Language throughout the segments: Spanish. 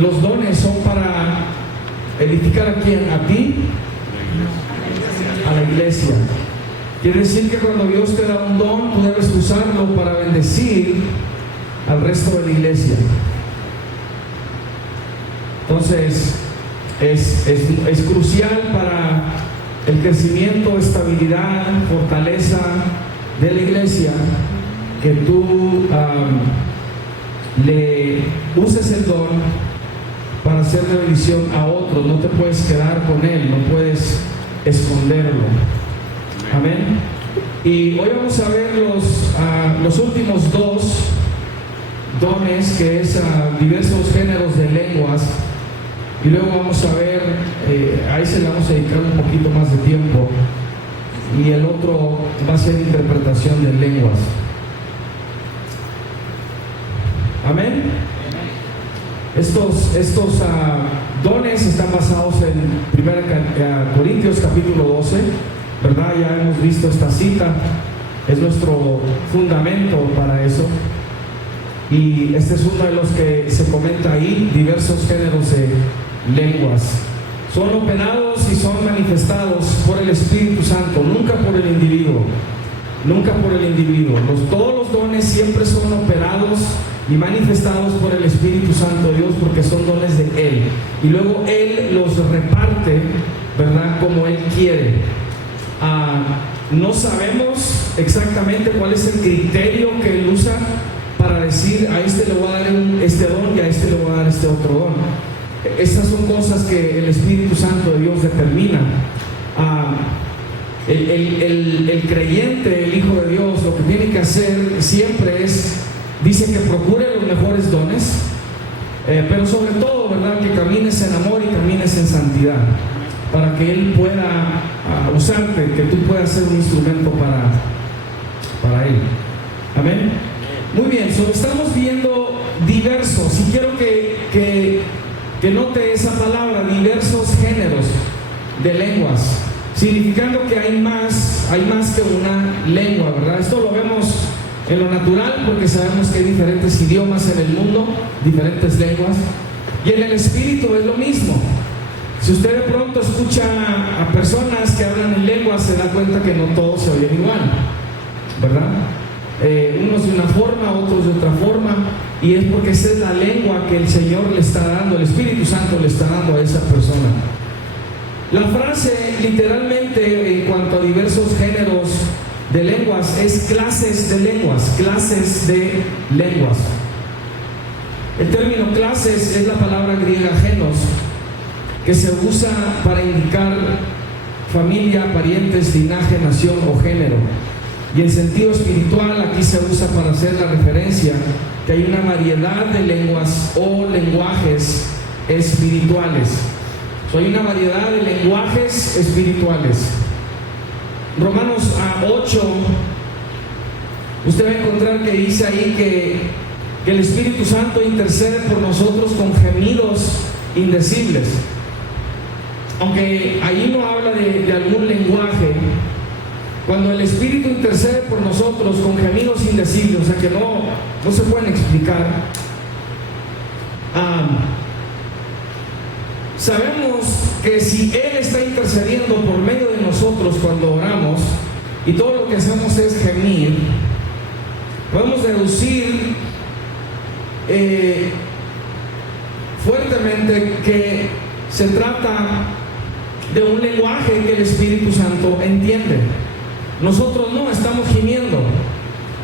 los dones son para edificar a quién, a ti, a la iglesia. Quiere decir que cuando Dios te da un don, tú debes usarlo para bendecir al resto de la iglesia. Entonces, es crucial para el crecimiento, estabilidad, fortaleza de la iglesia que tú le uses el don para hacer de bendición a otros. No te puedes quedar con él, no puedes esconderlo. Amén. Y hoy vamos a ver los últimos dos dones, que es diversos géneros de lenguas, y luego vamos a ver, a ese le vamos a dedicar un poquito más de tiempo, y el otro va a ser interpretación de lenguas. Amén. Estos dones están basados en 1 Corintios capítulo 12, ¿verdad? Ya hemos visto esta cita, es nuestro fundamento para eso. Y este es uno de los que se comenta ahí, diversos géneros de lenguas. Son operados y son manifestados por el Espíritu Santo, nunca por el individuo. Nunca por el individuo. Todos los dones siempre son operados y manifestados por el Espíritu Santo de Dios, porque son dones de Él. Y luego Él los reparte, ¿verdad?, como Él quiere. No sabemos exactamente cuál es el criterio que Él usa para decir: a este le voy a dar este don y a este le voy a dar este otro don. Estas son cosas que el Espíritu Santo de Dios determina. El creyente, el Hijo de Dios, lo que tiene que hacer siempre dice que procure los mejores dones, pero sobre todo, ¿verdad?, que camines en amor y camines en santidad, para que Él pueda usarte, que tú puedas ser un instrumento para Él. Amén. Muy bien, estamos viendo diversos, y quiero que note esa palabra, diversos géneros de lenguas, significando que hay más que una lengua, ¿verdad? Esto lo vemos en lo natural, porque sabemos que hay diferentes idiomas en el mundo, diferentes lenguas, y en el espíritu es lo mismo. Si usted de pronto escucha a personas que hablan en lenguas, se da cuenta que no todos se oyen igual, ¿verdad? Unos de una forma, otros de otra forma, y es porque esa es la lengua que el Señor le está dando, el Espíritu Santo le está dando a esa persona. La frase literalmente en cuanto a diversos géneros de lenguas es clases de lenguas, clases de lenguas. El término clases es la palabra griega genos, que se usa para indicar familia, parientes, linaje, nación o género. Y en sentido espiritual aquí se usa para hacer la referencia que hay una variedad de lenguas o lenguajes espirituales. Hay una variedad de lenguajes espirituales. Romanos 8, usted va a encontrar que dice ahí que el Espíritu Santo intercede por nosotros con gemidos indecibles. Aunque ahí no habla de algún lenguaje, cuando el Espíritu intercede por nosotros con gemidos indecibles, o sea que no se pueden explicar, sabemos que si Él está intercediendo por medio de nosotros cuando oramos, y todo lo que hacemos es gemir, podemos deducir fuertemente que se trata de un lenguaje que el Espíritu Santo entiende. Nosotros no estamos gimiendo.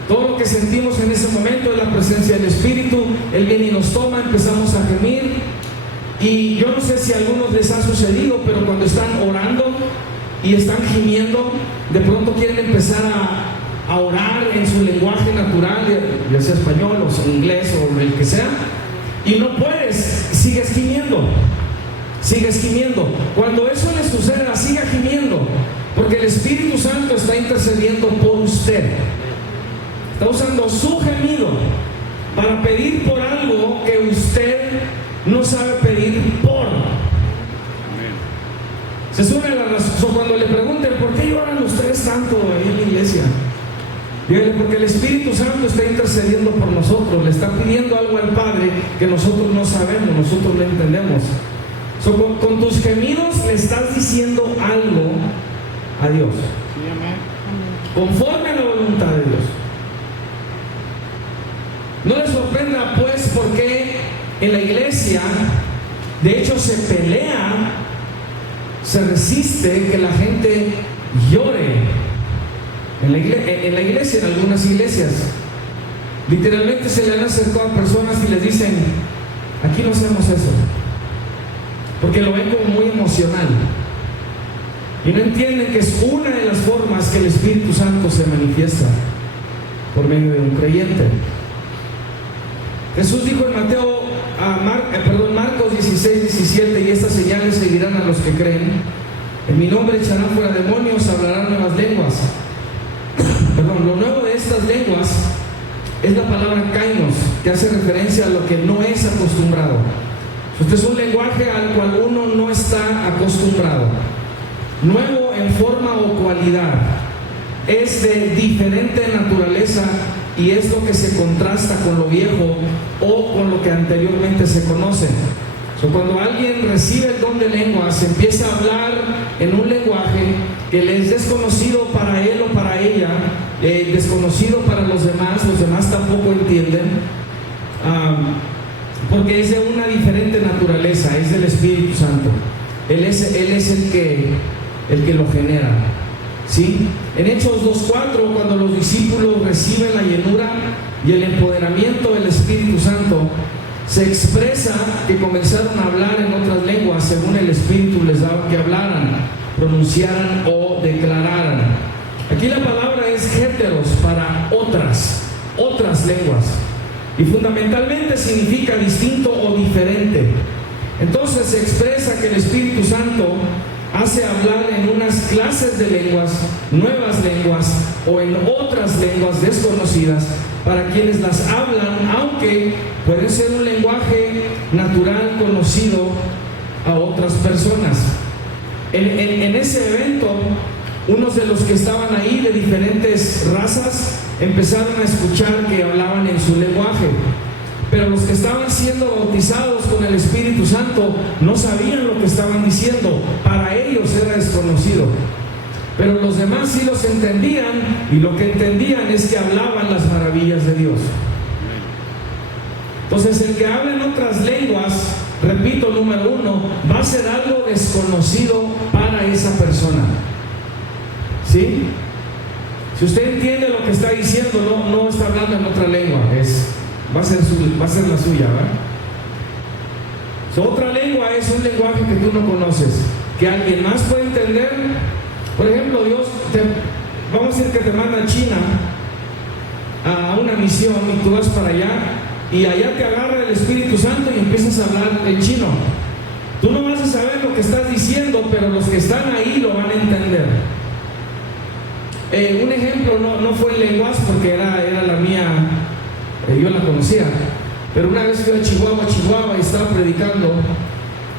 Todo lo que sentimos en ese momento es la presencia del Espíritu. Él viene y nos toma, empezamos a gemir. Y yo no sé si a algunos les ha sucedido, pero cuando están orando y están gimiendo, de pronto quieren empezar a orar en su lenguaje natural, ya sea español o inglés o el que sea, y no puedes, sigues gimiendo. Cuando eso le suceda, siga gimiendo, porque el Espíritu Santo está intercediendo por usted. Está usando su gemido para pedir por algo que usted no sabe pedir por. Se suena la razón cuando le pregunten: ¿por qué lloran ustedes tanto ahí en la iglesia? Dígale, porque el Espíritu Santo está intercediendo por nosotros, le está pidiendo algo al Padre que nosotros no sabemos, nosotros no entendemos. Con tus gemidos le estás diciendo algo a Dios, conforme a la voluntad de Dios. No les sorprenda pues porque en la iglesia de hecho se pelea, se resiste que la gente llore. En la iglesia, en algunas iglesias, literalmente se le han acercado a personas y les dicen: aquí no hacemos eso, porque lo ven como muy emocional y no entienden que es una de las formas que el Espíritu Santo se manifiesta por medio de un creyente. Jesús dijo en Marcos 16:17: y estas señales seguirán a los que creen, en mi nombre echarán fuera demonios, hablarán nuevas lenguas. Lo nuevo de estas lenguas es la palabra kainos, que hace referencia a lo que no es acostumbrado. Este es un lenguaje al cual uno no está acostumbrado. Nuevo en forma o cualidad, es de diferente naturaleza y es lo que se contrasta con lo viejo o con lo que anteriormente se conoce. Cuando alguien recibe el don de lenguas, empieza a hablar en un lenguaje que le es desconocido para él o para ella, desconocido para los demás tampoco entienden, porque es de una diferente naturaleza, es del Espíritu Santo. Él es el que lo genera, ¿sí? En Hechos 2:4, cuando los discípulos reciben la llenura y el empoderamiento del Espíritu Santo, se expresa que comenzaron a hablar en otras lenguas según el Espíritu les daba que hablaran, pronunciaran o declararan. Aquí la palabra es heteros, para otras lenguas, y fundamentalmente significa distinto o diferente. Entonces se expresa que el Espíritu Santo hace hablar en unas clases de lenguas, nuevas lenguas, o en otras lenguas desconocidas para quienes las hablan, aunque puede ser un lenguaje natural conocido a otras personas. En ese evento, unos de los que estaban ahí de diferentes razas empezaron a escuchar que hablaban en su lenguaje, pero los que estaban siendo bautizados con el Espíritu Santo no sabían lo que estaban diciendo, para ellos era desconocido, pero los demás sí los entendían, y lo que entendían es que hablaban las maravillas de Dios. Entonces el que habla en otras lenguas, repito, número uno, va a ser algo desconocido para esa persona, ¿sí? Si usted entiende lo que está diciendo, no está hablando en otra lengua, va a ser la suya, ¿verdad? Otra lengua es un lenguaje que tú no conoces, que alguien más puede entender. Por ejemplo, vamos a decir que te manda a China a una misión y tú vas para allá y allá te agarra el Espíritu Santo y empiezas a hablar en chino. Tú no vas a saber lo que estás diciendo, pero los que están ahí lo van a entender. Un ejemplo no fue en lenguas porque era la mía, yo la conocía, pero una vez fui a Chihuahua y estaba predicando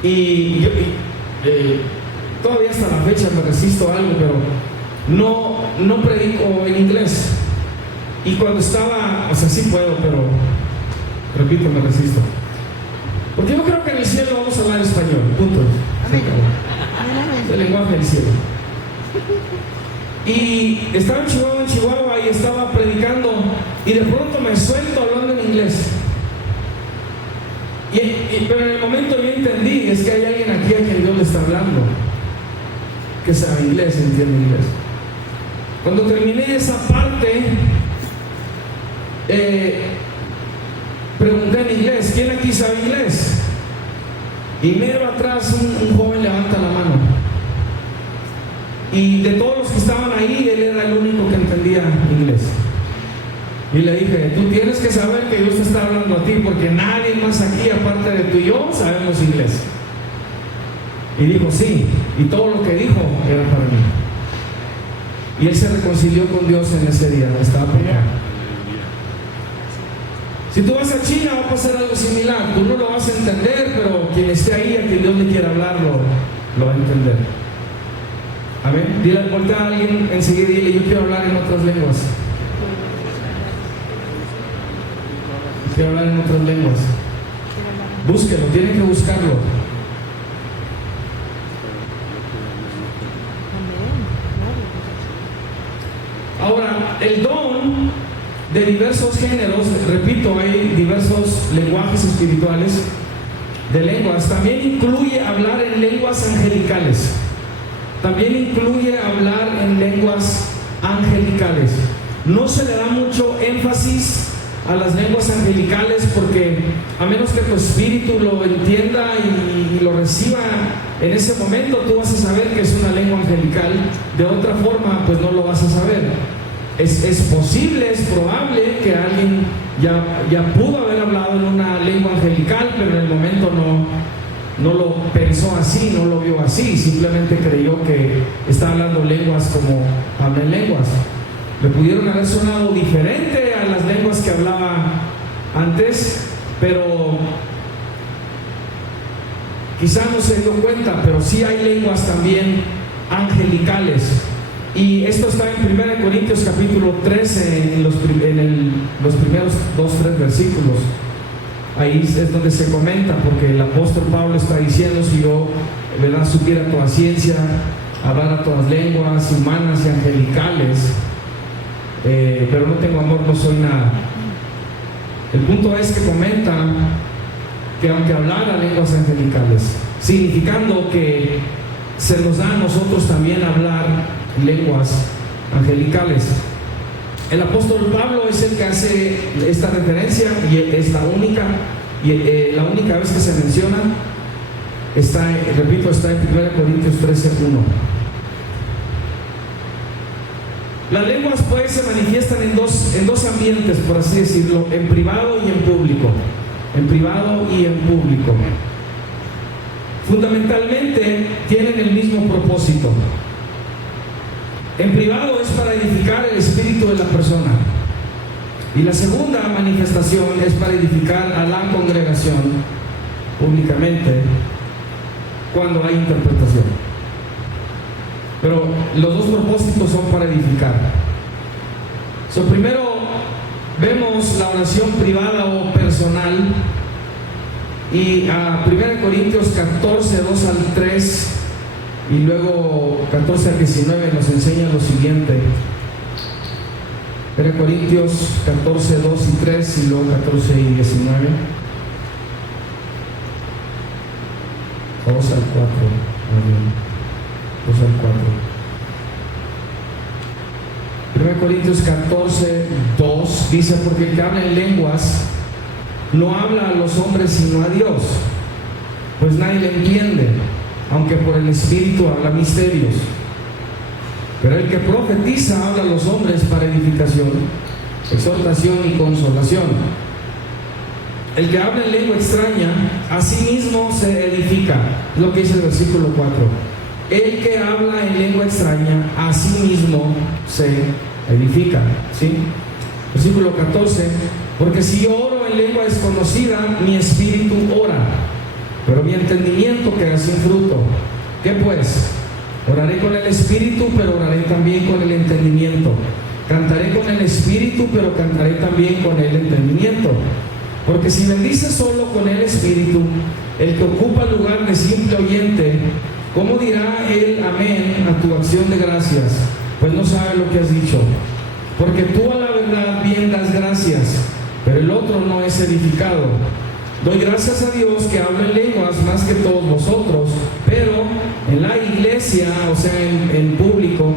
y todavía hasta la fecha me resisto a algo, pero no predico en inglés. Y cuando estaba, o sea, sí puedo, pero repito, me resisto. Porque yo creo que en el cielo vamos a hablar español, punto. Es el lenguaje del cielo. Y estaba en Chihuahua y estaba predicando y de pronto me suelto hablando en inglés. Pero en el momento yo entendí, es que hay alguien aquí a quien Dios le está hablando, que sabe inglés, entiende inglés. Cuando terminé esa parte, pregunté en inglés: ¿quién aquí sabe inglés? Y medio atrás un joven levanta la mano. Y de todos los que estaban ahí, él era el único que entendía inglés. Y le dije: tú tienes que saber que Dios te está hablando a ti, porque nadie más aquí, aparte de tú y yo, sabemos inglés. Y dijo: sí, y todo lo que dijo era para mí. Y él se reconcilió con Dios en ese día, estaba peleando. Si tú vas a China va a pasar algo similar, tú no lo vas a entender, pero quien esté ahí, a quien Dios le quiera hablar, lo va a entender. Amén. Dile, voltea a alguien enseguida y dile: yo quiero hablar en otras lenguas. quiere hablar en otras lenguas. Búsquelo, tiene que buscarlo. Ahora, el don de diversos géneros, repito, hay diversos lenguajes espirituales de lenguas, también incluye hablar en lenguas angelicales. También incluye hablar en lenguas angelicales. No se le da mucho énfasis a las lenguas angelicales porque a menos que tu espíritu lo entienda y lo reciba en ese momento, tú vas a saber que es una lengua angelical. De otra forma, pues no lo vas a saber. Es posible, es probable que alguien ya pudo haber hablado en una lengua angelical, pero en el momento no lo pensó así, no lo vio así, simplemente creyó que estaba hablando lenguas como habla en lenguas. Le pudieron haber sonado diferente a las lenguas que hablaba antes, pero quizá no se dio cuenta, pero sí hay lenguas también angelicales. Y esto está en 1 Corintios capítulo 13, en los primeros 2-3 versículos. Ahí es donde se comenta, porque el apóstol Pablo está diciendo: si yo, ¿verdad?, supiera toda ciencia, hablara todas lenguas humanas y angelicales, pero no tengo amor, no soy nada. El punto es que comenta que aunque hablara lenguas angelicales, significando que se nos da a nosotros también hablar lenguas angelicales. El apóstol Pablo es el que hace esta referencia y es la única vez que se menciona. Repito, está en 1 Corintios 13:1. Las lenguas pues se manifiestan en dos ambientes, por así decirlo: en privado y en público. En privado y en público. Fundamentalmente tienen el mismo propósito. En privado es para edificar el espíritu de la persona, y la segunda manifestación es para edificar a la congregación públicamente cuando hay interpretación. Pero los dos propósitos son para edificar. Primero vemos la oración privada o personal, y a 1 Corintios 14, 2 al 3 y luego 14 al 19 nos enseña lo siguiente. 1 Corintios 14, 2 y 3 y luego 14 y 19. 2 al 4. 2 al 4. 1 Corintios 14, 2 dice: porque el que habla en lenguas no habla a los hombres sino a Dios, pues nadie le entiende, aunque por el Espíritu habla misterios. Pero el que profetiza habla a los hombres para edificación, exhortación y consolación. El que habla en lengua extraña, a sí mismo se edifica. Es lo que dice el versículo 4. El que habla en lengua extraña, a sí mismo se edifica. ¿Sí? Versículo 14. Porque si yo oro en lengua desconocida, mi espíritu ora, pero mi entendimiento queda sin fruto. ¿Qué pues? Oraré con el espíritu, pero oraré también con el entendimiento. Cantaré con el espíritu, pero cantaré también con el entendimiento. Porque si bendices solo con el espíritu, el que ocupa el lugar de simple oyente, ¿cómo dirá él amén a tu acción de gracias? Pues no sabe lo que has dicho. Porque tú a la verdad bien das gracias, pero el otro no es edificado. Doy gracias a Dios que hablo en lenguas más que todos vosotros, pero en la iglesia, o sea, en público,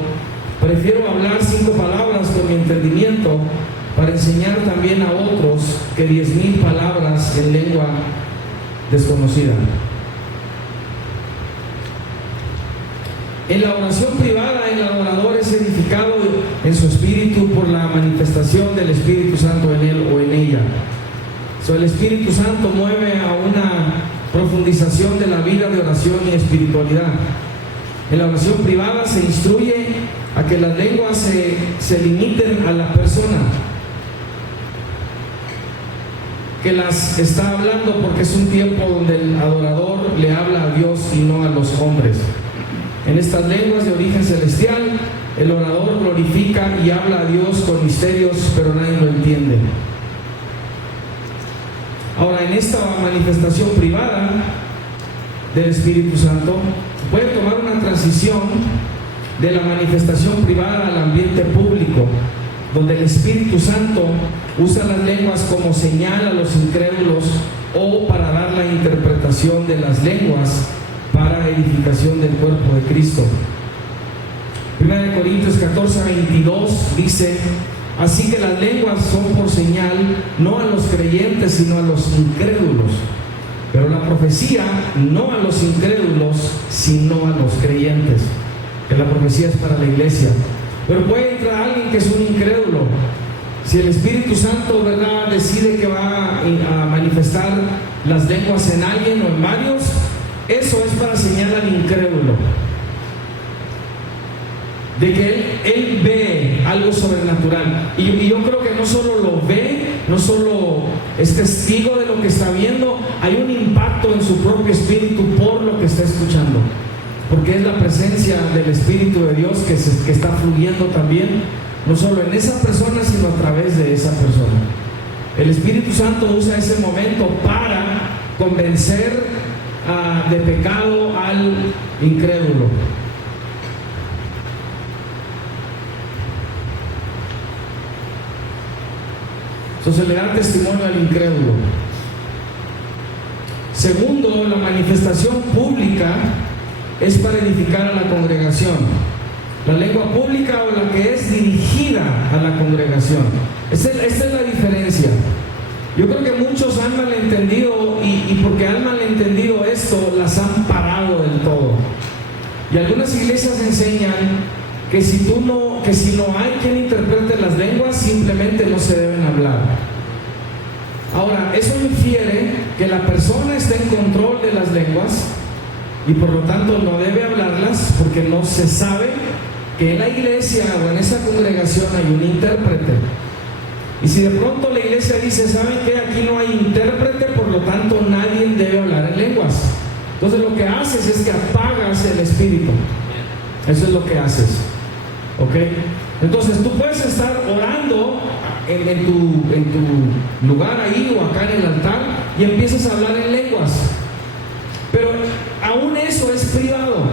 prefiero hablar 5 palabras con mi entendimiento para enseñar también a otros que 10,000 palabras en lengua desconocida. En la oración privada, el adorador es edificado en su espíritu por la manifestación del Espíritu Santo en él o en ella. El Espíritu Santo mueve a una profundización de la vida de oración y espiritualidad. En la oración privada se instruye a que las lenguas se limiten a la persona que las está hablando, porque es un tiempo donde el adorador le habla a Dios y no a los hombres. En estas lenguas de origen celestial, el orador glorifica y habla a Dios con misterios, pero nadie lo entiende. Ahora, en esta manifestación privada del Espíritu Santo, puede tomar una transición de la manifestación privada al ambiente público, donde el Espíritu Santo usa las lenguas como señal a los incrédulos o para dar la interpretación de las lenguas para edificación del cuerpo de Cristo. 1 Corintios 14:22 dice: así que las lenguas son por señal no a los creyentes sino a los incrédulos, pero la profecía no a los incrédulos sino a los creyentes. Que la profecía es para la iglesia. Pero puede entrar alguien que es un incrédulo. Si el Espíritu Santo, ¿verdad?, decide que va a manifestar las lenguas en alguien o en varios, eso es para señalar al incrédulo de que él ve algo sobrenatural. Y yo creo que no solo lo ve, no solo es testigo de lo que está viendo, hay un impacto en su propio espíritu por lo que está escuchando, porque es la presencia del Espíritu de Dios que está fluyendo también, no solo en esa persona, sino a través de esa persona. El Espíritu Santo usa ese momento para convencer de pecado al incrédulo. Entonces le da testimonio al incrédulo. Segundo, la manifestación pública es para edificar a la congregación. La lengua pública o la que es dirigida a la congregación. Esta es la diferencia. Yo creo que muchos han malentendido y porque han malentendido esto, las han parado del todo. Y algunas iglesias enseñan que si no hay quien interprete las lenguas, simplemente no se deben hablar. Ahora, eso infiere que la persona está en control de las lenguas y por lo tanto no debe hablarlas, porque no se sabe que en la iglesia o en esa congregación hay un intérprete. Y si de pronto la iglesia dice: ¿saben qué? Aquí no hay intérprete, por lo tanto nadie debe hablar en lenguas. Entonces lo que haces es que apagas el espíritu. Eso es lo que haces. ¿Ok? Entonces tú puedes estar orando en tu lugar ahí o acá en el altar y empiezas a hablar en lenguas, pero aún eso es privado,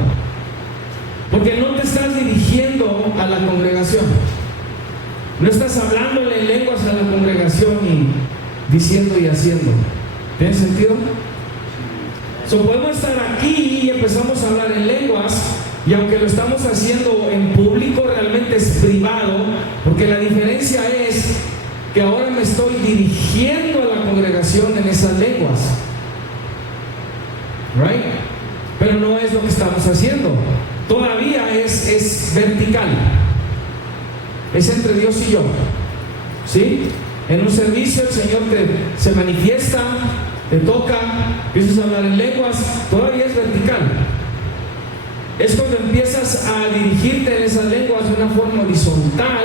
porque no te estás dirigiendo a la congregación, no estás hablándole en lenguas a la congregación y diciendo y haciendo. ¿Tiene sentido? Podemos estar aquí y empezamos a hablar en lenguas, y aunque lo estamos haciendo en público, realmente es privado, porque la diferencia es que ahora me estoy dirigiendo a la congregación en esas lenguas, right? Pero no es lo que estamos haciendo. Todavía es vertical, es entre Dios y yo, ¿sí? En un servicio el Señor se manifiesta, te toca, empiezas a hablar en lenguas, todavía es vertical. Es cuando empiezas a dirigirte en esas lenguas de una forma horizontal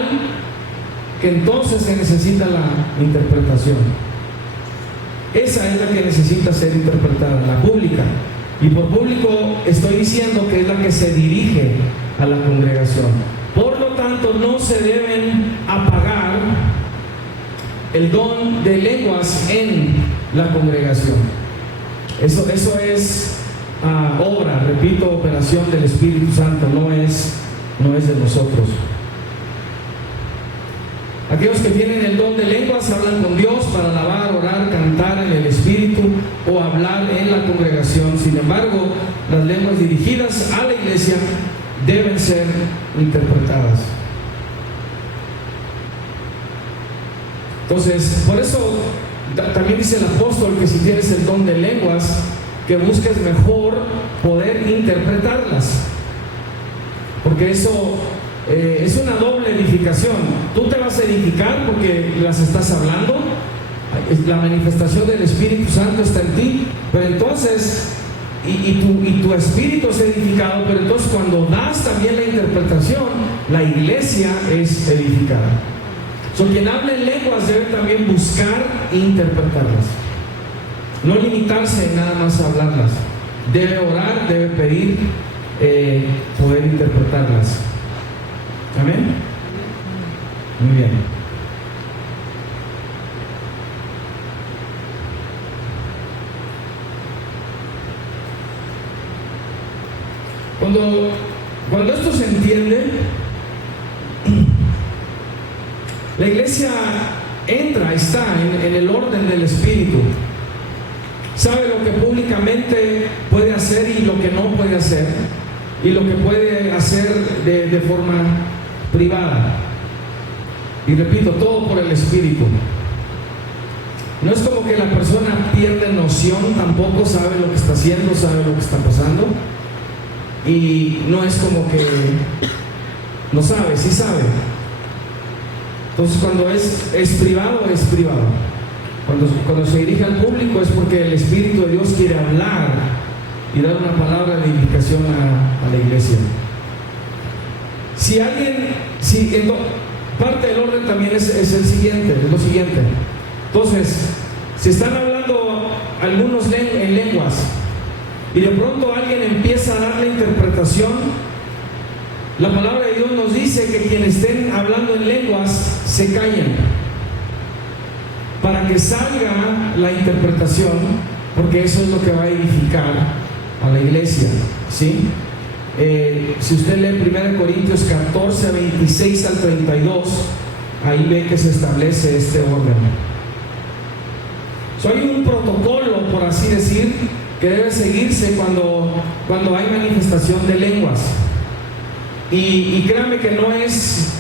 que entonces se necesita la interpretación. Esa es la que necesita ser interpretada, la pública. Y por público estoy diciendo que es la que se dirige a la congregación. Por lo tanto, no se deben apagar el don de lenguas en la congregación. Eso es obra, repito, operación del Espíritu Santo, no es de nosotros. Aquellos que tienen el don de lenguas hablan con Dios para alabar, orar, cantar en el Espíritu o hablar en la congregación. Sin embargo, las lenguas dirigidas a la iglesia deben ser interpretadas. Entonces, por eso también dice el apóstol que si tienes el don de lenguas, que busques mejor poder interpretarlas, porque eso es una doble edificación. Tú te vas a edificar porque las estás hablando, la manifestación del Espíritu Santo está en ti, pero entonces y tu espíritu es edificado, pero entonces cuando das también la interpretación, la iglesia es edificada. Quien habla en lenguas debe también buscar e interpretarlas, no limitarse en nada más a hablarlas. Debe orar, debe pedir poder interpretarlas. Amén. Muy bien. Cuando esto se entiende, la iglesia está en el orden del Espíritu. Sabe lo que públicamente puede hacer y lo que no puede hacer, y lo que puede hacer de forma privada. Y repito, todo por el Espíritu. No es como que la persona pierde noción, tampoco sabe lo que está haciendo, sabe lo que está pasando. Y no es como que no sabe, sí sabe. Entonces cuando es privado, es privado. Cuando se dirige al público es porque el Espíritu de Dios quiere hablar y dar una palabra de edificación a la iglesia. Parte del orden también es lo siguiente. Entonces, si están hablando algunos en lenguas y de pronto alguien empieza a dar la interpretación, la palabra de Dios nos dice que quienes estén hablando en lenguas se callen para que salga la interpretación, porque eso es lo que va a edificar a la iglesia, ¿sí? Si usted lee 1 Corintios 14, 26 al 32, ahí ve que se establece este orden. Hay un protocolo, por así decir, que debe seguirse cuando hay manifestación de lenguas. Y créanme que no es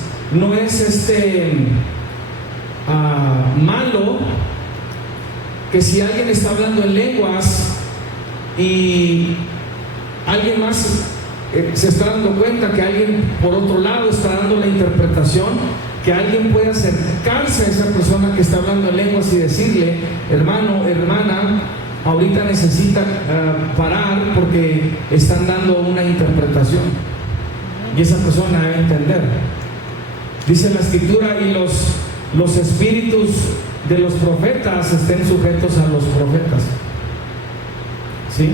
malo que si alguien está hablando en lenguas y alguien más se está dando cuenta que alguien por otro lado está dando la interpretación, que alguien puede acercarse a esa persona que está hablando en lenguas y decirle: hermano, hermana, ahorita necesita parar porque están dando una interpretación, y esa persona debe entender. Dice la Escritura: y los espíritus de los profetas estén sujetos a los profetas. ¿Sí?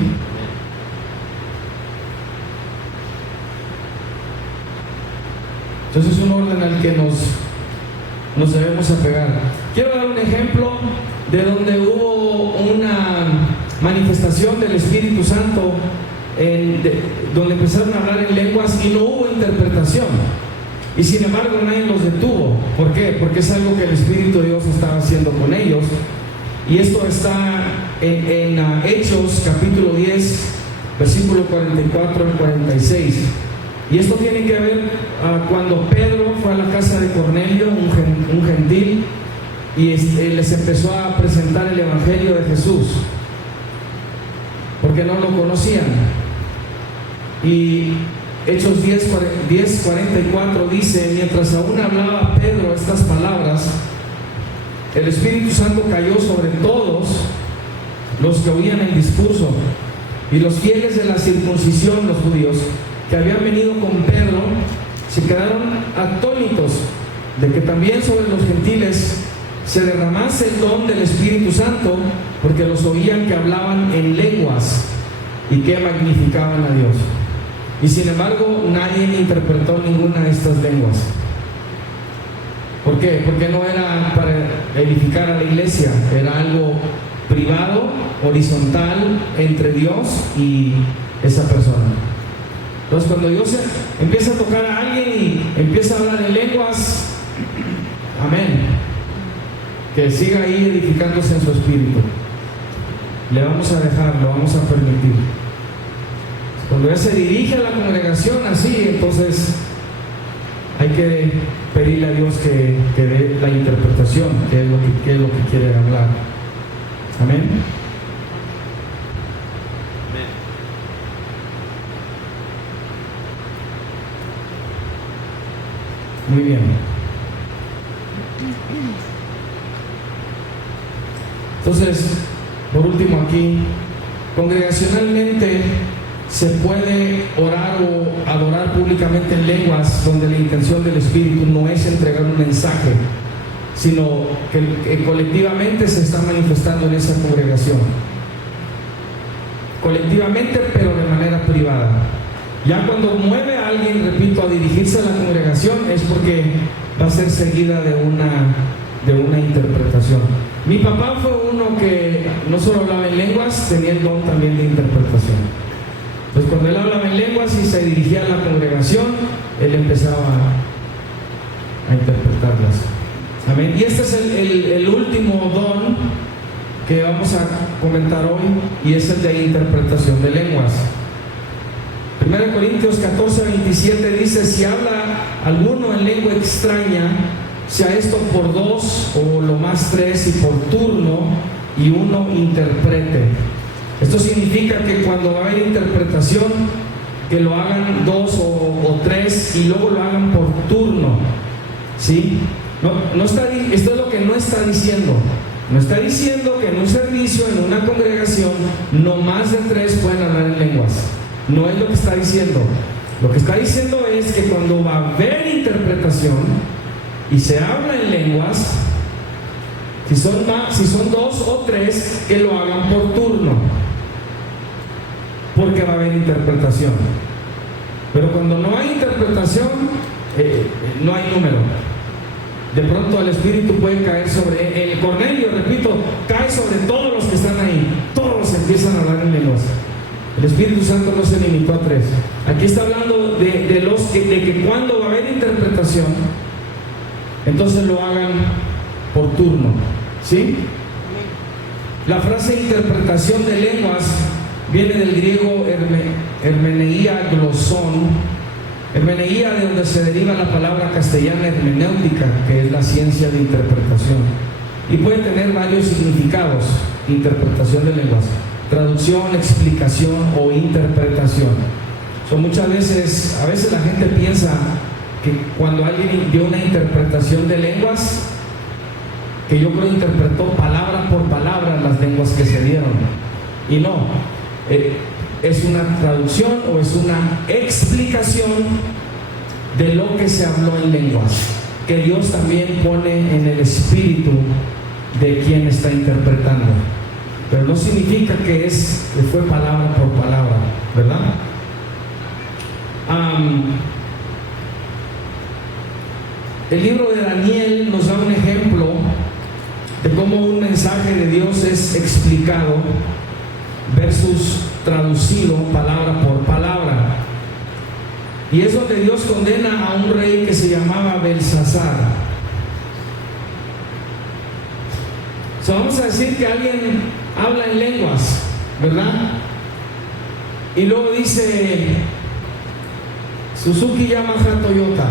Entonces es un orden al que nos debemos apegar. Quiero dar un ejemplo de donde hubo una manifestación del Espíritu Santo, donde empezaron a hablar en lenguas y no hubo interpretación. Y sin embargo nadie los detuvo. ¿Por qué? Porque es algo que el Espíritu de Dios estaba haciendo con ellos. Y esto está en Hechos capítulo 10, versículo 44 al 46. Y esto tiene que ver cuando Pedro fue a la casa de Cornelio, un gentil, y les empezó a presentar el Evangelio de Jesús, porque no lo conocían. Y Hechos 10:44 dice: mientras aún hablaba Pedro estas palabras, el Espíritu Santo cayó sobre todos los que oían el discurso, y los fieles de la circuncisión, los judíos, que habían venido con Pedro, se quedaron atónitos de que también sobre los gentiles se derramase el don del Espíritu Santo, porque los oían que hablaban en lenguas y que magnificaban a Dios. Y sin embargo nadie interpretó ninguna de estas lenguas. ¿Por qué? Porque no era para edificar a la iglesia, era algo privado, horizontal, entre Dios y esa persona. Entonces cuando Dios empieza a tocar a alguien y empieza a hablar en lenguas, amén, que siga ahí edificándose en su espíritu. Le vamos a dejar, lo vamos a permitir. Cuando ya se dirige a la congregación así, entonces hay que pedirle a Dios que dé la interpretación, que es lo que quiere hablar. Amén. Muy bien. Entonces, por último aquí, congregacionalmente se puede orar o adorar públicamente en lenguas donde la intención del Espíritu no es entregar un mensaje, sino que colectivamente se está manifestando en esa congregación. Colectivamente, pero de manera privada. Ya cuando mueve a alguien, repito, a dirigirse a la congregación, es porque va a ser seguida de una interpretación. Mi papá fue uno que no solo hablaba en lenguas, tenía el don también de interpretación. Pues cuando él hablaba en lenguas y se dirigía a la congregación, él empezaba a interpretarlas. Amén. Y este es el último don que vamos a comentar hoy, y es el de interpretación de lenguas. 1 Corintios 14:27 dice: si habla alguno en lengua extraña, sea esto por dos o lo más tres, y por turno, y uno interprete. Esto significa que cuando va a haber interpretación, que lo hagan dos o tres, y luego lo hagan por turno. ¿Sí? No está, esto es lo que no está diciendo. No está diciendo que en un servicio, en una congregación, no más de tres pueden hablar en lenguas. No es lo que está diciendo. Lo que está diciendo es que cuando va a haber interpretación y se habla en lenguas, si son dos o tres, que lo hagan por turno, porque va a haber interpretación. Pero cuando no hay interpretación, no hay número. De pronto el Espíritu puede caer sobre el Cornelio, repito, cae sobre todos los que están ahí. Todos empiezan a hablar en lenguas. El Espíritu Santo no se limitó a tres. Aquí está hablando de que cuando va a haber interpretación, entonces lo hagan por turno. ¿Sí? La frase interpretación de lenguas viene del griego hermeneía glosón. Hermeneía, de donde se deriva la palabra castellana hermenéutica, que es la ciencia de interpretación. Y puede tener varios significados: interpretación de lenguas, traducción, explicación o interpretación. Muchas veces, a veces la gente piensa que cuando alguien dio una interpretación de lenguas, que yo creo interpretó palabra por palabra las lenguas que se dieron. Y no, es una traducción o es una explicación de lo que se habló en lenguas, que Dios también pone en el espíritu de quien está interpretando. Pero no significa que fue palabra por palabra, ¿verdad? El libro de Daniel nos da un ejemplo de cómo un mensaje de Dios es explicado versus traducido palabra por palabra. Y es donde Dios condena a un rey que se llamaba Belsasar. Vamos a decir que alguien habla en lenguas, ¿verdad? Y luego dice: Suzuki, Yamaha, Toyota.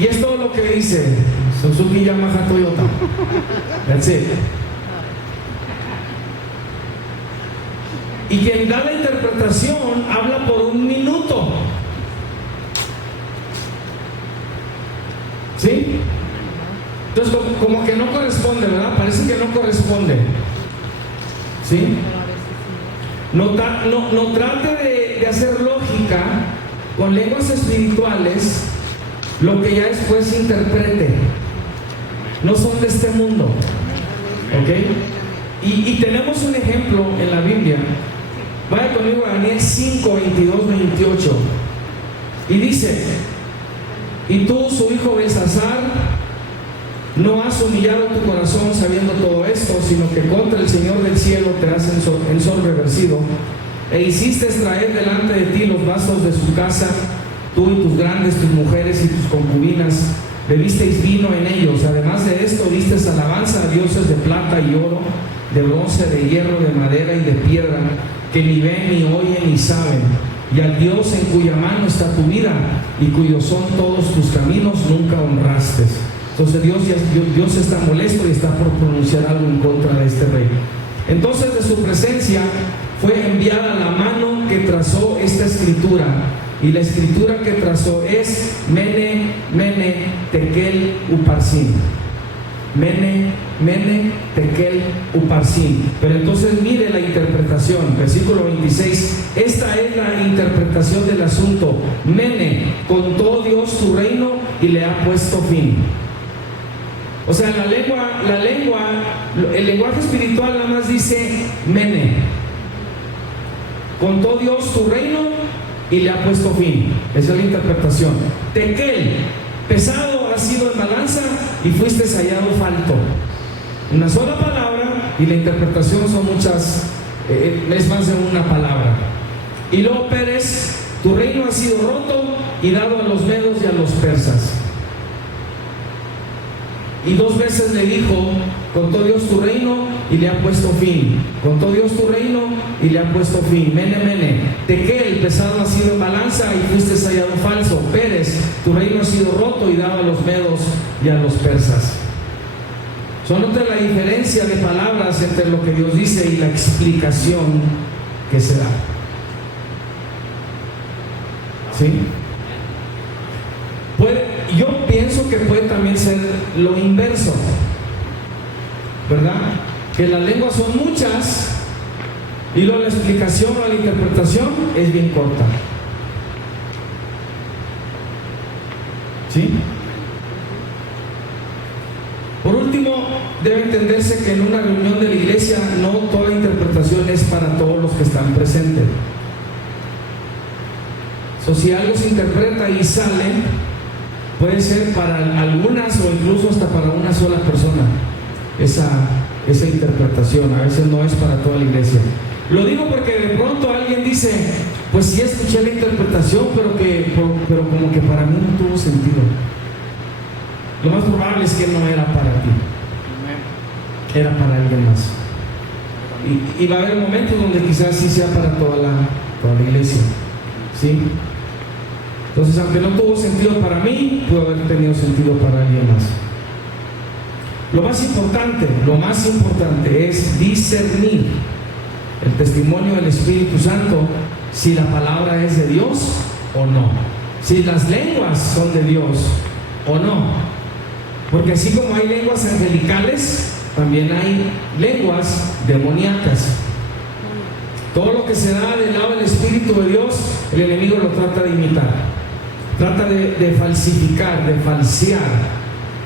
Y es todo lo que dice: Suzuki, Yamaha, Toyota. That's it. Y quien da la interpretación habla por un minuto. ¿Sí? Entonces, como que no corresponde, ¿verdad? Parece que no corresponde. ¿Sí? No trate de hacer lógica con lenguas espirituales lo que ya después interprete. No son de este mundo. ¿Ok? Y tenemos un ejemplo en la Biblia. Vaya conmigo a Daniel 5, 22, 28. Y dice: y tú, su hijo Belsasar, no has humillado tu corazón sabiendo todo esto, sino que contra el Señor del cielo te has ensoberecido, e hiciste traer delante de ti los vasos de su casa, tú y tus grandes, tus mujeres y tus concubinas, bebisteis vino en ellos. Además de esto, disteis alabanza a dioses de plata y oro, de bronce, de hierro, de madera y de piedra, que ni ven, ni oyen, ni saben, y al Dios en cuya mano está tu vida y cuyos son todos tus caminos nunca honraste. Entonces Dios está molesto y está por pronunciar algo en contra de este rey. Entonces, de su presencia fue enviada la mano que trazó esta escritura, y la escritura que trazó es Mene, Mene, Tekel, Uparsin. Mene, Mene, Tekel, Uparsin. Pero entonces mire la interpretación, versículo 26. Esta es la interpretación del asunto. Mene, contó Dios tu reino y le ha puesto fin. O sea, el lenguaje espiritual nada más dice Mene. Contó Dios tu reino y le ha puesto fin. Esa es la interpretación. Tekel, pesado has sido en balanza y fuiste hallado falto. Una sola palabra y la interpretación son muchas, es más de una palabra. Y luego Pérez, tu reino ha sido roto y dado a los medos y a los persas. Y 2 veces le dijo, contó Dios tu reino y le ha puesto fin. Contó Dios tu reino y le ha puesto fin. Mene, mene. Tequel, pesado ha sido en balanza y fuiste hallado falso. Pérez, tu reino ha sido roto y dado a los medos y a los persas. Nota la diferencia de palabras entre lo que Dios dice y la explicación que se da. ¿Sí? Yo pienso que puede también ser lo inverso, ¿verdad? Que las lenguas son muchas y luego la explicación o la interpretación es bien corta. ¿Sí? Por último, debe entenderse que en una reunión de la iglesia no toda interpretación es para todos los que están presentes. Si algo se interpreta y sale, puede ser para algunas o incluso hasta para una sola persona esa interpretación. A veces no es para toda la iglesia. Lo digo porque de pronto alguien dice, pues sí escuché la interpretación, pero como que para mí no tuvo sentido. Lo más probable es que no era para ti, era para alguien más. Y va a haber momentos donde quizás sí sea para toda la iglesia, ¿sí? Entonces, aunque no tuvo sentido para mí, pudo haber tenido sentido para alguien más. Lo más importante es discernir el testimonio del Espíritu Santo, si la palabra es de Dios o no, si las lenguas son de Dios o no. Porque así como hay lenguas angelicales, también hay lenguas demoníacas. Todo lo que se da del lado del Espíritu de Dios, el enemigo lo trata de imitar, trata de falsificar, de falsear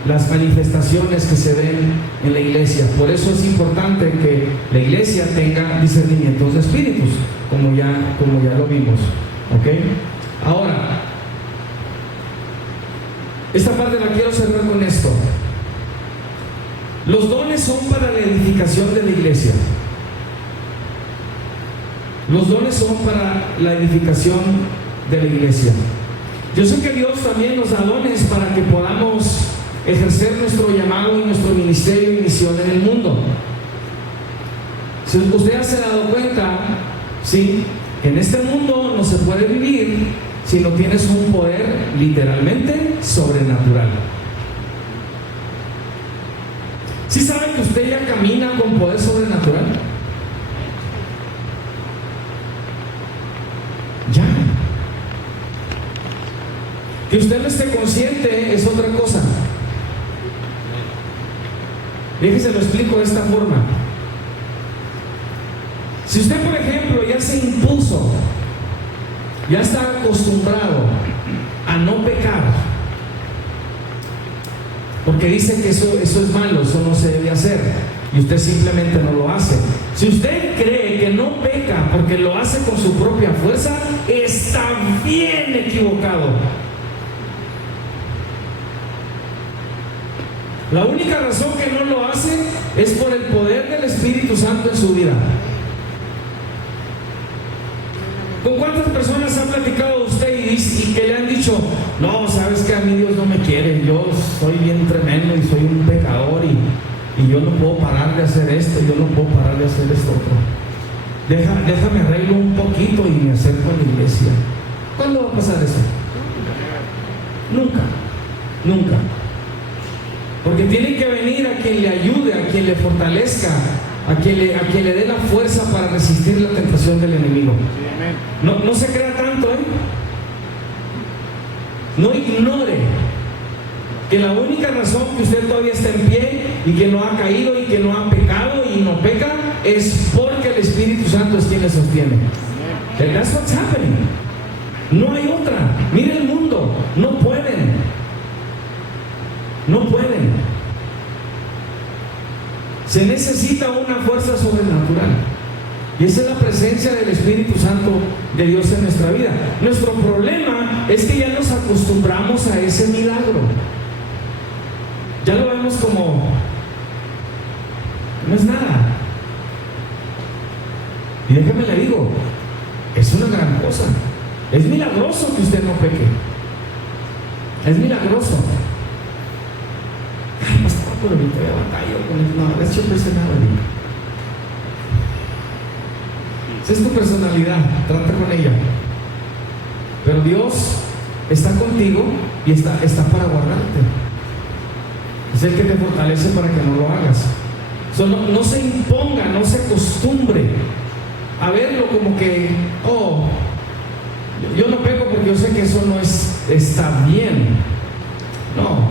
las manifestaciones que se ven en la iglesia. Por eso es importante que la iglesia tenga discernimientos de espíritus, como ya lo vimos. ¿Ok? Ahora, esta parte la quiero cerrar con esto. Los dones son para la edificación de la iglesia. Los dones son para la edificación de la iglesia. Yo sé que Dios también nos da dones para que podamos ejercer nuestro llamado y nuestro ministerio y misión en el mundo. Si usted ya se ha dado cuenta, ¿sí?, en este mundo no se puede vivir si no tienes un poder literalmente sobrenatural. ¿Sí sabe que usted ya camina con poder sobrenatural? Ya. Que usted no esté consciente es otra cosa. Déjese lo explico de esta forma. Si usted, por ejemplo, ya se impuso, ya está acostumbrado a no pecar, porque dice que eso es malo, eso no se debe hacer, y usted simplemente no lo hace. Si usted cree que no peca porque lo hace con su propia fuerza, está bien equivocado. La única razón que no lo hace es por el poder del Espíritu Santo en su vida. ¿Con cuántas personas ha platicado usted y que le han dicho, no, sabes que a mí Dios no me quiere, yo soy bien tremendo y soy un pecador y yo no puedo parar de hacer esto, yo no puedo parar de hacer esto otro? Déjame arreglo un poquito y me acerco a la iglesia. ¿Cuándo va a pasar eso? Nunca, nunca. Porque tiene que venir a quien le ayude, a quien le fortalezca, a quien le dé la fuerza para resistir la tentación del enemigo. No se crea tanto, No ignore que la única razón que usted todavía está en pie y que no ha caído y que no ha pecado y no peca es porque el Espíritu Santo es quien le sostiene. And that's what's happening. No hay otra. Mire el mundo, no pueden. No pueden. Se necesita una fuerza sobrenatural. Y esa es la presencia del Espíritu Santo de Dios en nuestra vida. Nuestro problema es que ya nos acostumbramos a ese milagro. Ya lo vemos como no es nada. Y déjame le digo, es una gran cosa. Es milagroso que usted no peque. Es milagroso. Ay, pastor, pero ahorita ya batallo con el... No, that's your personality. Esa es tu personalidad, trata con ella. Pero Dios está contigo y está para guardarte. Es el que te fortalece para que no lo hagas. No se imponga, no se acostumbre a verlo como que, oh, yo no pego porque yo sé que eso no está bien. No,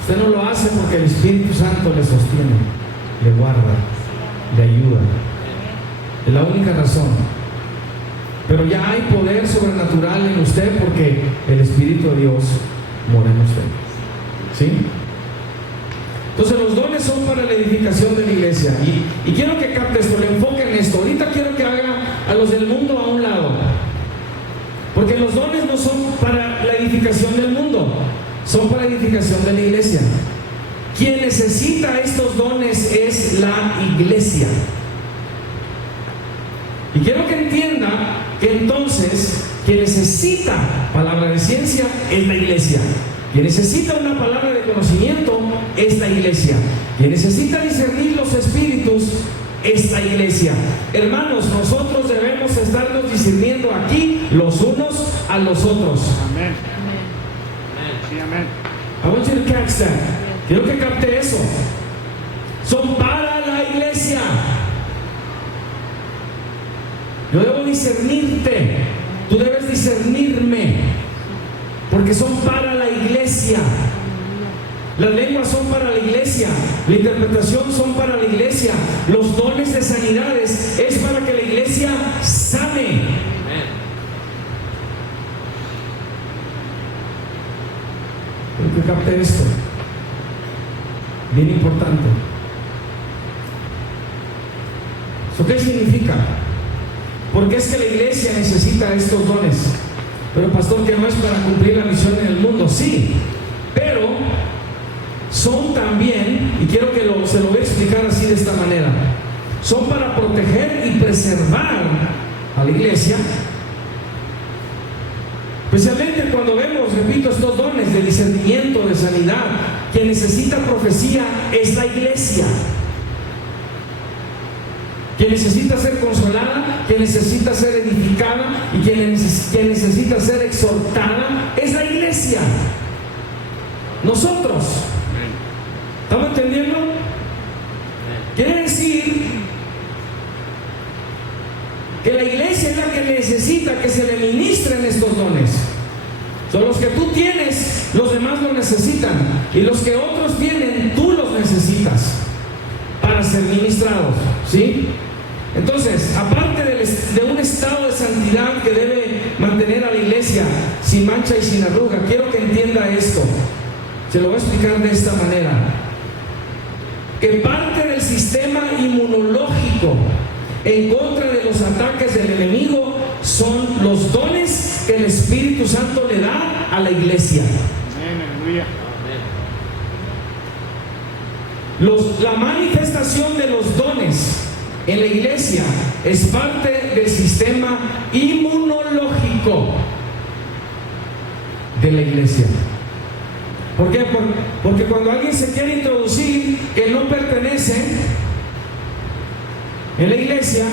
usted no lo hace porque el Espíritu Santo le sostiene, le guarda, le ayuda. Es la única razón. Pero ya hay poder sobrenatural en usted porque el Espíritu de Dios mora en usted. ¿Sí? Entonces los dones son para la edificación de la iglesia. Y quiero que capte esto, le enfoque en esto. Ahorita quiero que haga a los del mundo a un lado. Porque los dones no son para la edificación del mundo, son para la edificación de la iglesia. Quien necesita estos dones es la iglesia. Y quiero que entienda que entonces quien necesita palabra de ciencia es la iglesia. Quien necesita una palabra de conocimiento es la iglesia. Quien necesita discernir los espíritus es la iglesia. Hermanos, nosotros debemos estarnos discerniendo aquí los unos a los otros. Amén. Sí, amén. I want you to catch that. Quiero que capte eso. Son para la iglesia. Yo debo discernirte, tú debes discernirme, porque son para la iglesia. Las lenguas son para la iglesia, la interpretación son para la iglesia, los dones de sanidades es para que la iglesia sane. Quiero que capte esto, bien importante. ¿Eso qué significa? Porque es que la iglesia necesita estos dones. Pero pastor, que no es para cumplir la misión en el mundo. Sí, pero son también, y quiero que se lo voy a explicar así de esta manera, son para proteger y preservar a la iglesia. Especialmente cuando vemos, repito, estos dones de discernimiento, de sanidad. Quien necesita profecía es la iglesia. Quien necesita ser consolada, quien necesita ser edificada y quien necesita ser exhortada es la iglesia. Nosotros. ¿Estamos entendiendo? Quiere decir que la iglesia es la que necesita que se le ministren estos dones. Son los que tú tienes, los demás lo necesitan. Y los que otros tienen, tú los necesitas para ser ministrados. ¿Sí? Entonces, aparte de un estado de santidad que debe mantener a la iglesia sin mancha y sin arruga, quiero que entienda esto. Se lo voy a explicar de esta manera. Que parte del sistema inmunológico en contra de los ataques del enemigo son los dones que el Espíritu Santo le da a la iglesia. Amén, aleluya. La manifestación de los dones en la iglesia es parte del sistema inmunológico de la iglesia. ¿Por qué? Porque cuando alguien se quiere introducir que no pertenece en la iglesia,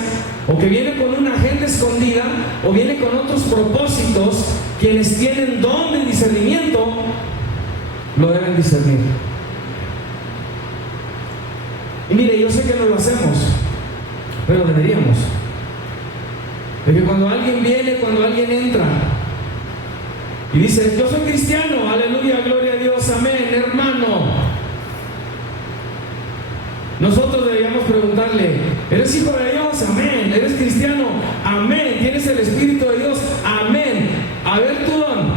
o que viene con una agenda escondida, o viene con otros propósitos, quienes tienen don de discernimiento lo deben discernir. Y mire, yo sé que no lo hacemos, pero deberíamos. Porque cuando alguien viene, cuando alguien entra y dice, yo soy cristiano, aleluya, gloria a Dios, amén, hermano, nosotros deberíamos preguntarle, ¿eres hijo de Dios? Amén. ¿Eres cristiano? Amén. ¿Tienes el Espíritu de Dios? Amén. A ver tu don.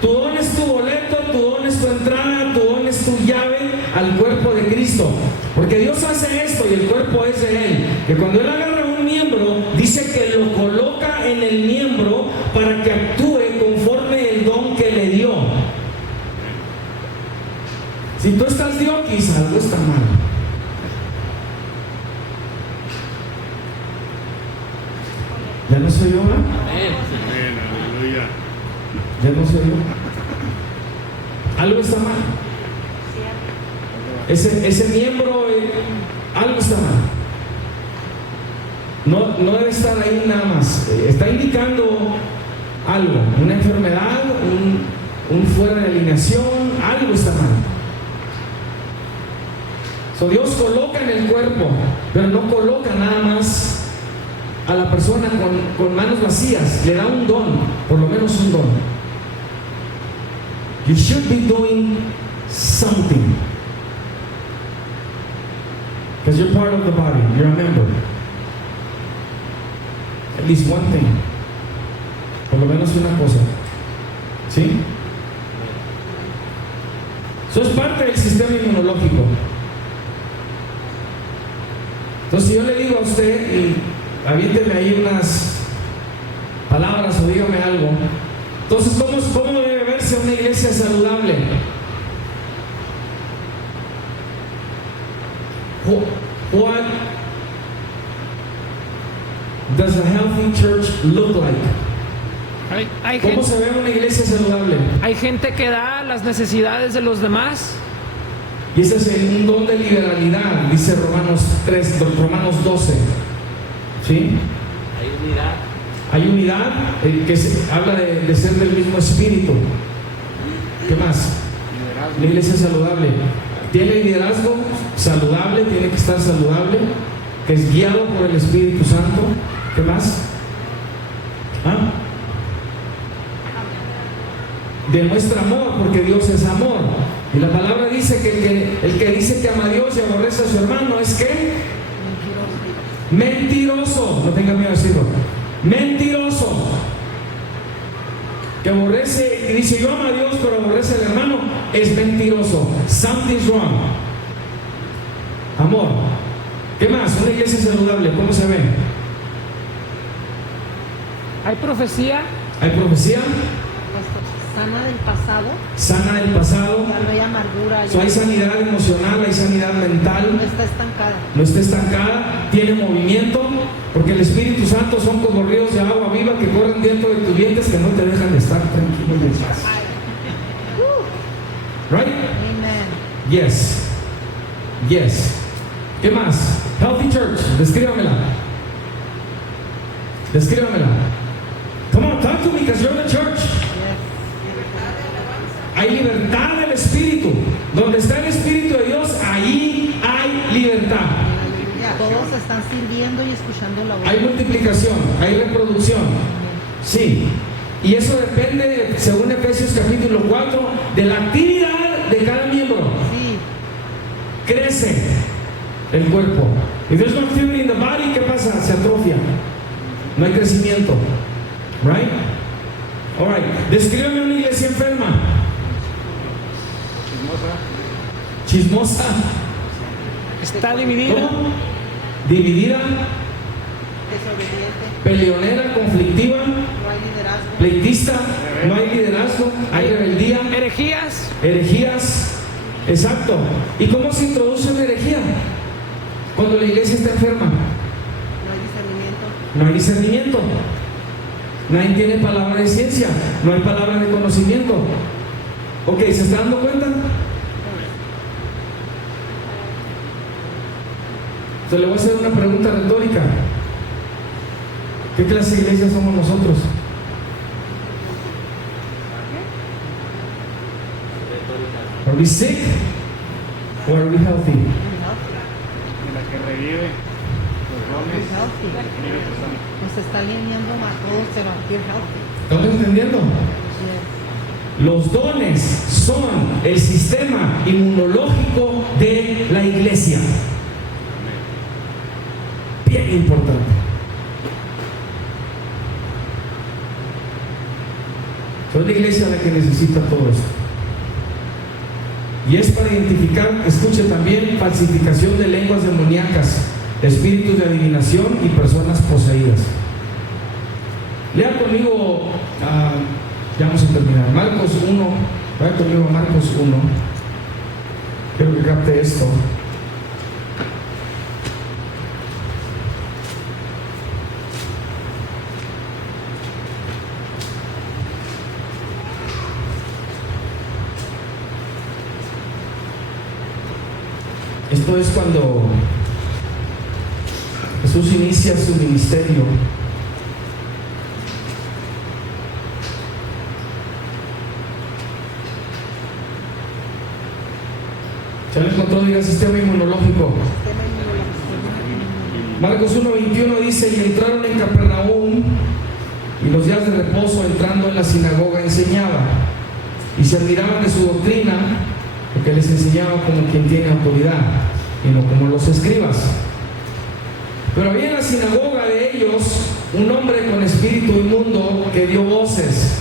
Tu don es tu boleto, tu don es tu entrada, tu don es tu llave al cuerpo de Cristo. Porque Dios hace esto y el cuerpo es de Él. Que cuando Él agarra un miembro, dice que lo coloca en el miembro para que actúe conforme el don que le dio. Si tú estás diokis, algo está mal. ¿Ya no se oyó, ¿verdad? Amén. Aleluya. ¿Ya no se oyó? Algo está mal. Ese miembro, algo está mal. No debe estar ahí nada más. Está indicando algo, una enfermedad, un fuera de alineación, algo está mal. So, Dios coloca en el cuerpo, pero no coloca nada más a la persona con manos vacías. Le da un don, por lo menos un don. You should be doing something, because you're part of the body, you're a member. At least one thing, por lo menos una cosa. ¿Sí? Eso es parte del sistema inmunológico. Entonces, si yo le digo a usted, y aviénteme ahí unas palabras o dígame algo, entonces, ¿cómo debe verse una iglesia saludable? What does a healthy church look like? ¿Cómo se ve una iglesia saludable? Hay gente que da las necesidades de los demás. Y ese es un don de liberalidad, dice Romanos 12. ¿Sí? Hay unidad. Hay unidad, que habla de ser del mismo espíritu. ¿Qué más? Liderazgo. La iglesia saludable. Tiene liderazgo saludable, tiene que estar saludable, que es guiado por el Espíritu Santo. ¿Qué más? ¿Ah? Demuestra amor, porque Dios es amor. Y la palabra dice que el que dice que ama a Dios y aborrece a su hermano es ¿qué? Mentiroso. No tenga miedo de decirlo. Mentiroso. Que aborrece y dice yo amo a Dios pero aborrece al hermano, es mentiroso. Something's wrong. Amor. ¿Qué más? Una iglesia saludable, ¿cómo se ve? Hay profecía. ¿Hay profecía? Sana del pasado, Sana del pasado. ya no hay amargura, So, hay sanidad emocional, hay sanidad mental. no está estancada. No está estancada, tiene movimiento, porque el Espíritu Santo son como ríos de agua viva que corren dentro de tus dientes que no te dejan de estar tranquilo y en paz. Right? Amen. Yes. Yes. ¿Qué más? Healthy church, descríbamela. Descríbamela. Come on, talk to me because you're the church. Hay libertad del Espíritu. Donde está el Espíritu de Dios, ahí hay libertad. Todos están sirviendo y escuchando la voz. Hay multiplicación, hay reproducción. Sí. Y eso depende, según Efesios capítulo 4, de la actividad de cada miembro. Sí. Crece el cuerpo. If there's no activity in the body, ¿qué pasa? Se atrofia. No hay crecimiento. Right? Alright. Descríbeme una iglesia enferma. Chismosa. Está dividida. ¿Cómo? Dividida, Desobediente, peleonera, conflictiva, no hay liderazgo. pleitista, no hay liderazgo, hay rebeldía, Herejías. herejías. Exacto. ¿Y cómo se introduce una herejía? Cuando la iglesia está enferma. No hay discernimiento. No hay discernimiento. Nadie tiene palabra de ciencia, no hay palabra de conocimiento. Ok, ¿se está dando cuenta? Entonces le voy a hacer una pregunta retórica. ¿Qué clase de iglesia somos nosotros? Are we sick or are we healthy? De la que revive los dones Healthy. del Espíritu Santo. Nos está alineando a todos, pero we're healthy. ¿Estamos entendiendo? Yes. Los dones son el sistema inmunológico de la iglesia. Bien importante. Es la iglesia la que necesita todo esto. Y es para identificar, escuche también, falsificación de lenguas demoníacas, espíritus de adivinación y personas poseídas. Lea conmigo, ya vamos a terminar, Marcos 1, vaya conmigo a Marcos 1. Quiero que capte esto. esto es cuando Jesús inicia su ministerio. ¿Ya lo encontró? Diga sistema inmunológico. Marcos 1:21 dice: y entraron en Capernaum, y los días de reposo, entrando en la sinagoga, enseñaba, y se admiraban de su doctrina, porque les enseñaba como quien tiene autoridad, y no como los escribas. Pero había en la sinagoga de ellos un hombre con espíritu inmundo que dio voces,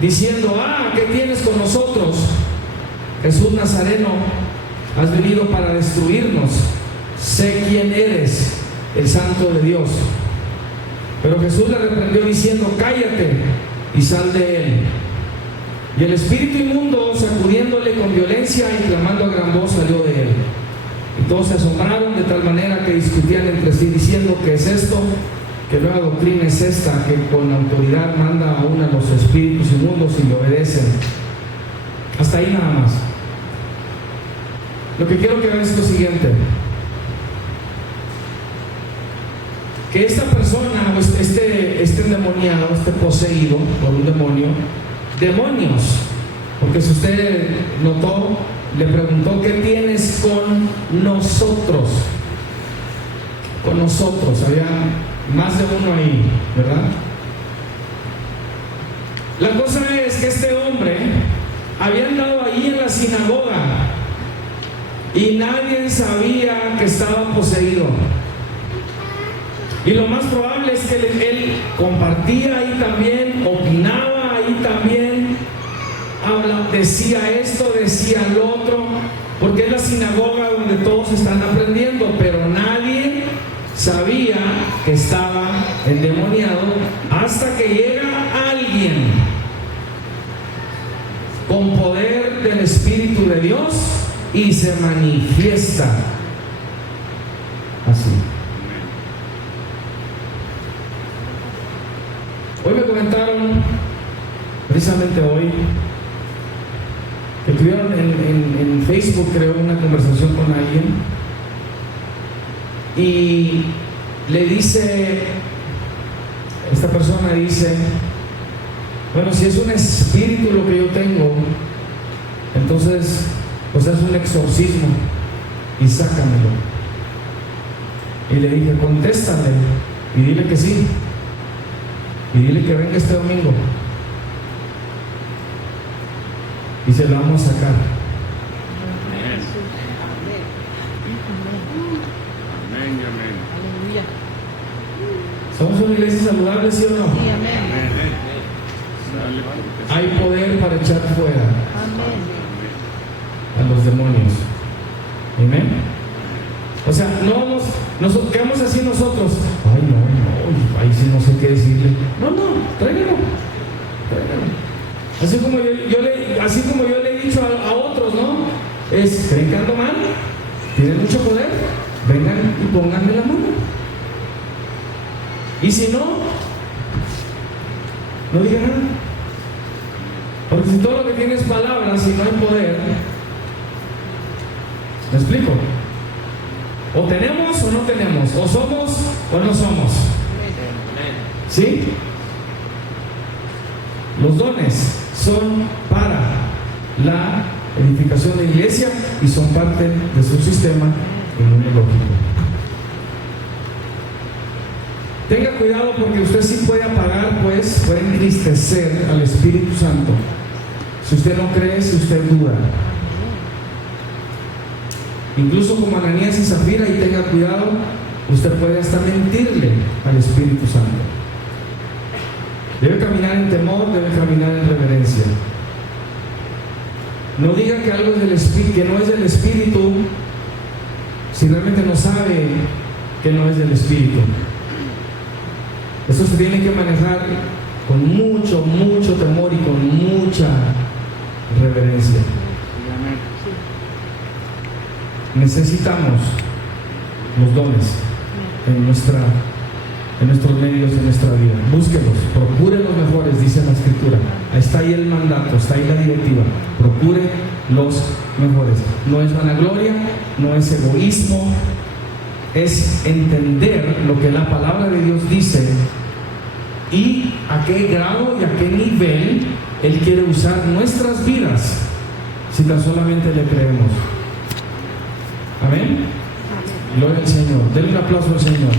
diciendo: ¿qué tienes con nosotros, Jesús Nazareno? Has venido para destruirnos. Sé quién eres, el Santo de Dios. Pero Jesús le reprendió diciendo: cállate y sal de él. Y el espíritu inmundo, sacudiéndole con violencia y clamando a gran voz, salió de él. Y todos se asombraron de tal manera que discutían entre sí, diciendo: ¿qué es esto? ¿Qué nueva doctrina es esta, que con autoridad manda aún a los espíritus inmundos y le obedecen? Hasta ahí nada más. Lo que quiero que vean es lo siguiente: que esta persona, o este endemoniado, este poseído por un demonio, demonios, porque si usted notó, le preguntó: ¿qué tienes con nosotros? Con nosotros, había más de uno ahí, ¿verdad? La cosa es que este hombre había andado ahí en la sinagoga y nadie sabía que estaba poseído. Y lo más probable es que él compartía ahí también, opinaba ahí también, decía esto, decía lo otro, porque es la sinagoga donde todos están aprendiendo, pero nadie sabía que estaba endemoniado hasta que llega alguien con poder del Espíritu de Dios y se manifiesta así. Hoy me comentaron, precisamente hoy, que tuvieron en Facebook, creo, una conversación con alguien y le dice, esta persona dice: bueno, si es un espíritu lo que yo tengo, entonces pues es un exorcismo y sácamelo. Y le dije: contéstale y dile que sí. Y dile que venga este domingo y se lo vamos a sacar. Amén. Amén y amén. Aleluya. ¿Somos una iglesia saludable, sí o no? Sí, amén. Amén. Sale, Hay poder para echar fuera Amén. a los demonios. Amén. O sea, no nos quedamos así nosotros. Ay, no, ahí sí no sé qué decirle. No, tráigalo. Así como yo le he dicho a otros, ¿no? ¿Creen que ando mal? ¿Tienen mucho poder? Vengan y pónganme la mano. Y si no digan nada. Porque si todo lo que tiene es palabras y no hay poder, ¿me explico? O tenemos o no tenemos, o somos o no somos. ¿Sí? Los dones son para la edificación de la iglesia y son parte de su sistema inmunológico. Tenga cuidado, porque usted sí puede apagar, pues, puede entristecer al Espíritu Santo si usted no cree, si usted duda. Incluso como Ananías y Zafira, y tenga cuidado, usted puede hasta mentirle al Espíritu Santo. Debe caminar en temor, debe caminar en reverencia. No diga que algo es del Espíritu, que no es del Espíritu, si realmente no sabe que no es del Espíritu. Esto se tiene que manejar con mucho temor y con mucha reverencia. amén. Necesitamos los dones en nuestros medios, en nuestra vida. Búsquelos, procure los mejores, dice la Escritura. Está ahí el mandato, está ahí la directiva. Procure los mejores. No es vanagloria, no es egoísmo, es entender lo que la palabra de Dios dice y a qué grado y a qué nivel Él quiere usar nuestras vidas si tan solamente le creemos. Amén. Gloria al Señor. Denle un aplauso al Señor.